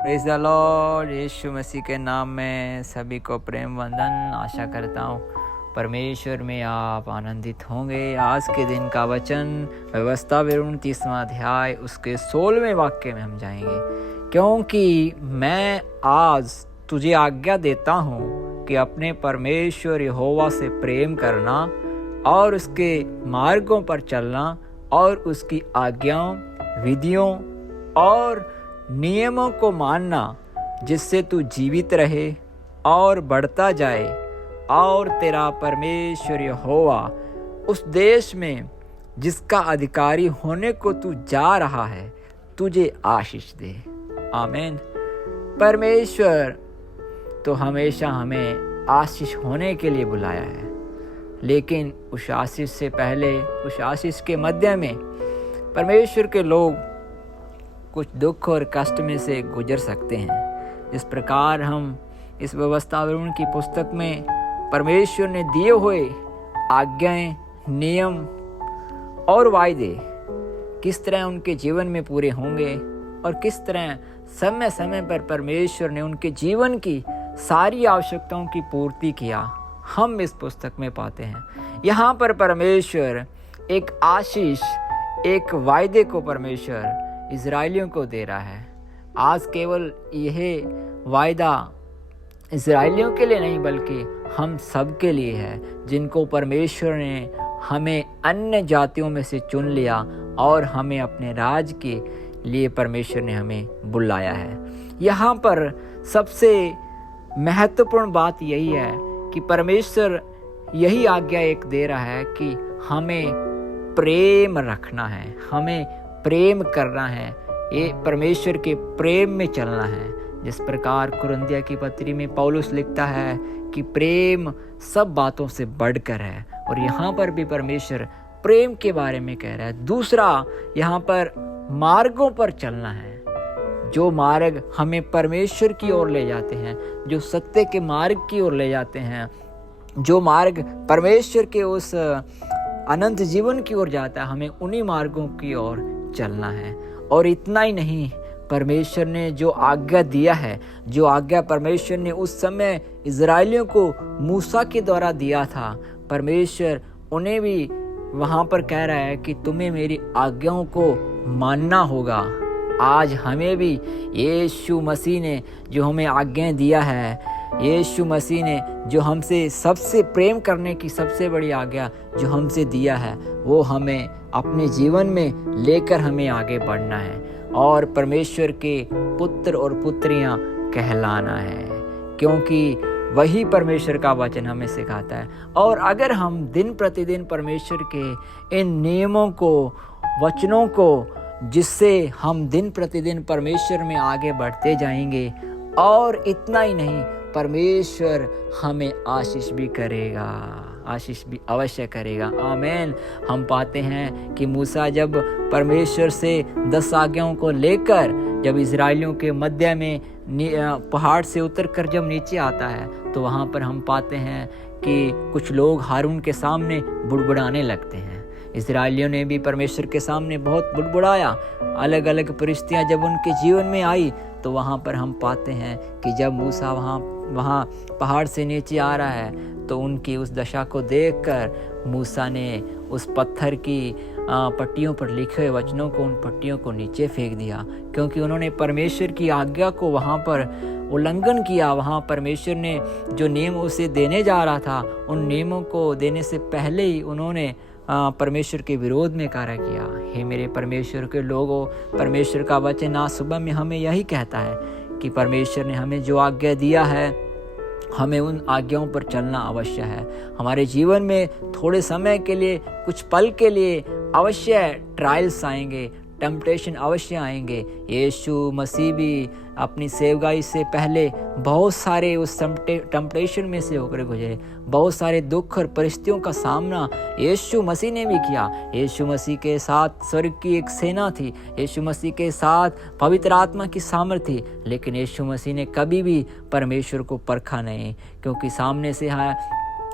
Praise the Lord. यीशु मसीह के नाम में सभी को प्रेम वंदन। आशा करता हूँ परमेश्वर में आप आनंदित होंगे। आज के दिन का वचन व्यवस्था विवरण 30वां अध्याय उसके 16वें वाक्य में हम जाएंगे। क्योंकि मैं आज तुझे आज्ञा देता हूँ कि अपने परमेश्वर यहोवा से प्रेम करना और उसके मार्गों पर चलना और उसकी आज्ञाओं, विधियों और नियमों को मानना, जिससे तू जीवित रहे और बढ़ता जाए और तेरा परमेश्वर यहोवा उस देश में जिसका अधिकारी होने को तू जा रहा है तुझे आशीष दे। आमीन। परमेश्वर तो हमेशा हमें आशीष होने के लिए बुलाया है, लेकिन उस आशीष से पहले, उस आशीष के मध्य में परमेश्वर के लोग कुछ दुख और कष्ट में से गुजर सकते हैं। जिस प्रकार हम इस व्यवस्था विवरण की पुस्तक में परमेश्वर ने दिए हुए आज्ञाएं, नियम और वायदे किस तरह उनके जीवन में पूरे होंगे और किस तरह समय समय पर परमेश्वर ने उनके जीवन की सारी आवश्यकताओं की पूर्ति किया, हम इस पुस्तक में पाते हैं। यहाँ पर परमेश्वर एक आशीष, एक वायदे को परमेश्वर इज़राइलियों को दे रहा है। आज केवल यह वायदा इज़राइलियों के लिए नहीं, बल्कि हम सब के लिए है, जिनको परमेश्वर ने हमें अन्य जातियों में से चुन लिया और हमें अपने राज के लिए परमेश्वर ने हमें बुलाया है। यहाँ पर सबसे महत्वपूर्ण बात यही है कि परमेश्वर यही आज्ञा एक दे रहा है कि हमें प्रेम रखना है, हमें प्रेम करना है, ये परमेश्वर के प्रेम में चलना है। जिस प्रकार कुरिन्थियों की पत्री में पौलुस लिखता है कि प्रेम सब बातों से बढ़कर है, और यहाँ पर भी परमेश्वर प्रेम के बारे में कह रहा है। दूसरा, यहाँ पर मार्गों पर चलना है, जो मार्ग हमें परमेश्वर की ओर ले जाते हैं, जो सत्य के मार्ग की ओर ले जाते हैं, जो मार्ग परमेश्वर के उस अनंत जीवन की ओर जाता है, हमें उन्हीं मार्गों की ओर चलना है। और इतना ही नहीं, परमेश्वर ने जो आज्ञा दिया है, जो आज्ञा परमेश्वर ने उस समय इज़राइलियों को मूसा के द्वारा दिया था, परमेश्वर उन्हें भी वहाँ पर कह रहा है कि तुम्हें मेरी आज्ञाओं को मानना होगा। आज हमें भी यीशु मसीह ने जो हमें आज्ञाएं दिया है, यीशु मसीह ने जो हमसे सबसे प्रेम करने की सबसे बड़ी आज्ञा जो हमसे दिया है, वो हमें अपने जीवन में लेकर हमें आगे बढ़ना है और परमेश्वर के पुत्र और पुत्रियां कहलाना है, क्योंकि वही परमेश्वर का वचन हमें सिखाता है। और अगर हम दिन प्रतिदिन परमेश्वर के इन नियमों को, वचनों को, जिससे हम दिन प्रतिदिन परमेश्वर में आगे बढ़ते जाएंगे, और इतना ही नहीं, परमेश्वर हमें आशीष भी करेगा, आशीष भी अवश्य करेगा। आमीन। हम पाते हैं कि मूसा जब परमेश्वर से 10 आज्ञाओं को लेकर जब इज़राइलियों के मध्य में पहाड़ से उतरकर जब नीचे आता है, तो वहाँ पर हम पाते हैं कि कुछ लोग हारून के सामने बुड़बुड़ाने लगते हैं। इज़राइलियों ने भी परमेश्वर के सामने बहुत बुड़बुड़ाया। अलग अलग परिस्थितियाँ जब उनके जीवन में आई, तो वहाँ पर हम पाते हैं कि जब मूसा वहाँ पहाड़ से नीचे आ रहा है, तो उनकी उस दशा को देखकर मूसा ने उस पत्थर की पट्टियों पर लिखे हुए वचनों को, उन पट्टियों को नीचे फेंक दिया, क्योंकि उन्होंने परमेश्वर की आज्ञा को वहाँ पर उल्लंघन किया। वहाँ परमेश्वर ने जो नियम उसे देने जा रहा था, उन नियमों को देने से पहले ही उन्होंने परमेश्वर के विरोध में कार्य किया। हे मेरे परमेश्वर के लोगों, परमेश्वर का वचन आज सुबह में हमें यही कहता है कि परमेश्वर ने हमें जो आज्ञा दिया है, हमें उन आज्ञाओं पर चलना अवश्य है। हमारे जीवन में थोड़े समय के लिए, कुछ पल के लिए अवश्य ट्रायल्स आएंगे, टेम्पटेशन अवश्य आएंगे। यीशु मसीह भी अपनी सेवकाई से पहले बहुत सारे उस टेम्पटेशन में से होकर गुजरे। बहुत सारे दुख और परिस्थितियों का सामना यीशु मसीह ने भी किया। यीशु मसीह के साथ स्वर्ग की एक सेना थी, यीशु मसीह के साथ पवित्र आत्मा की सामर्थ थी, लेकिन यीशु मसीह ने कभी भी परमेश्वर को परखा नहीं, क्योंकि सामने से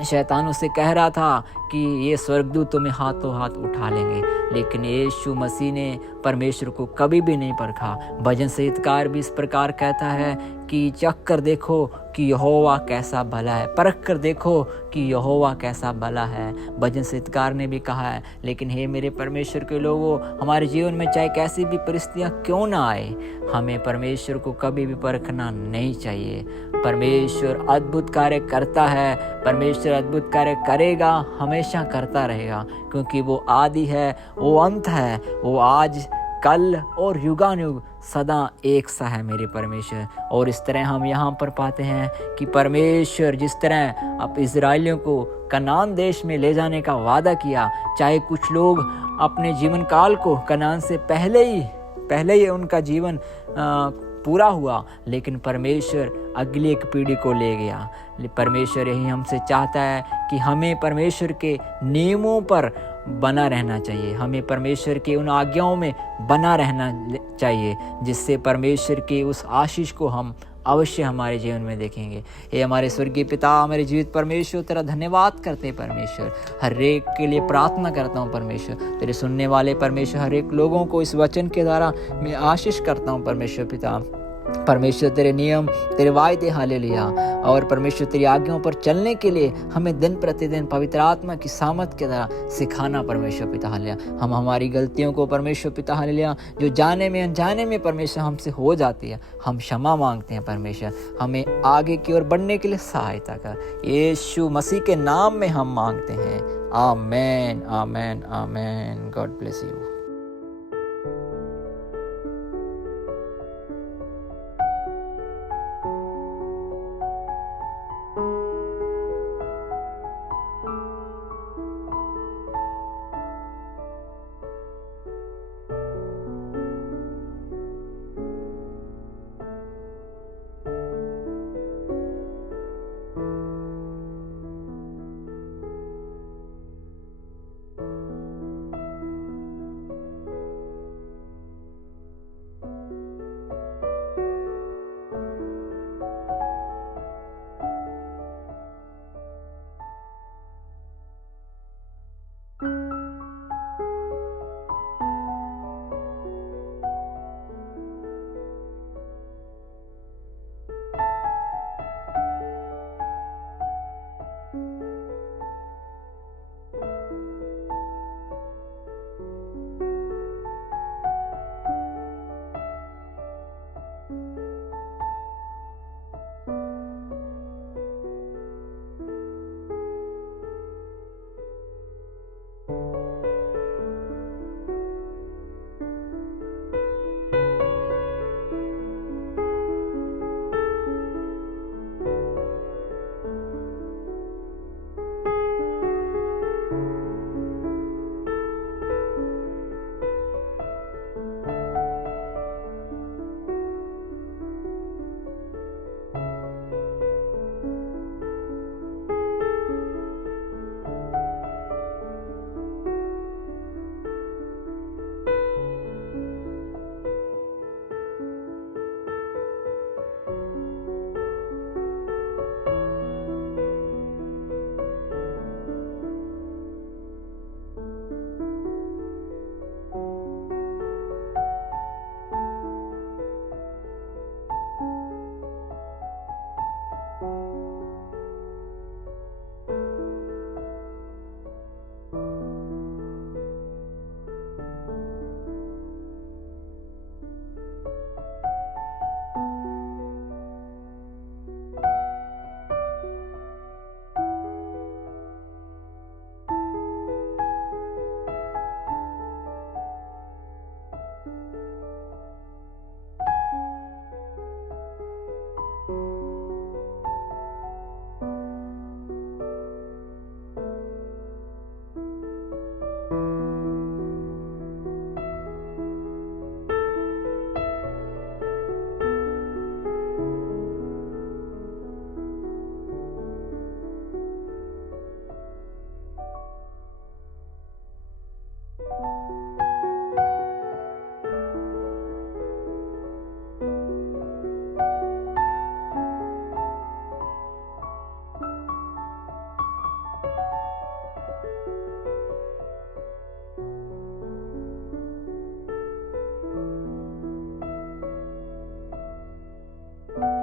शैतान उससे कह रहा था कि ये स्वर्गदूत तुम्हें हाथों हाथ उठा लेंगे, लेकिन यीशु मसीह ने परमेश्वर को कभी भी नहीं परखा। भजन संगीतकार भी इस प्रकार कहता है कि चख कर देखो कि यहोवा कैसा भला है, परख कर देखो कि यहोवा कैसा भला है। भजन संगीतकार ने भी कहा है। लेकिन हे मेरे परमेश्वर के लोगों, हमारे जीवन में चाहे कैसी भी परिस्थितियाँ क्यों ना आए, हमें परमेश्वर को कभी भी परखना नहीं चाहिए। परमेश्वर अद्भुत कार्य करता है, परमेश्वर अद्भुत कार्य करेगा, हमेशा करता रहेगा, क्योंकि वो आदि है, वो अंत है, वो आज कल और युगानुयुग सदा एक सा है मेरे परमेश्वर। और इस तरह हम यहाँ पर पाते हैं कि परमेश्वर जिस तरह अब इजराइलियों को कनान देश में ले जाने का वादा किया, चाहे कुछ लोग अपने जीवन काल को कनान से पहले ही उनका जीवन पूरा हुआ, लेकिन परमेश्वर अगली एक पीढ़ी को ले गया। परमेश्वर यही हमसे चाहता है कि हमें परमेश्वर के नियमों पर बना रहना चाहिए, हमें परमेश्वर के उन आज्ञाओं में बना रहना चाहिए, जिससे परमेश्वर के उस आशीष को हम अवश्य हमारे जीवन में देखेंगे। हे हमारे स्वर्गीय पिता, हमारे जीवित परमेश्वर, तेरा धन्यवाद करते हैं परमेश्वर। हर एक के लिए प्रार्थना करता हूँ परमेश्वर, तेरे सुनने वाले परमेश्वर हर एक लोगों को इस वचन के द्वारा मैं आशीष करता हूँ परमेश्वर पिता। परमेश्वर तेरे नियम, तेरे वायदे, हालेलुया, और परमेश्वर तेरी आज्ञाओं पर चलने के लिए हमें दिन प्रतिदिन पवित्र आत्मा की सामर्थ के द्वारा सिखाना परमेश्वर पिता, हालेलुया। हम हमारी गलतियों को परमेश्वर पिता, हालेलुया, जो जाने में अनजाने में परमेश्वर हमसे हो जाती है, हम क्षमा मांगते हैं परमेश्वर। हमें आगे की ओर बढ़ने के लिए सहायता कर, यीशु मसीह के नाम में हम मांगते हैं। Amen, amen, amen. God bless you. है।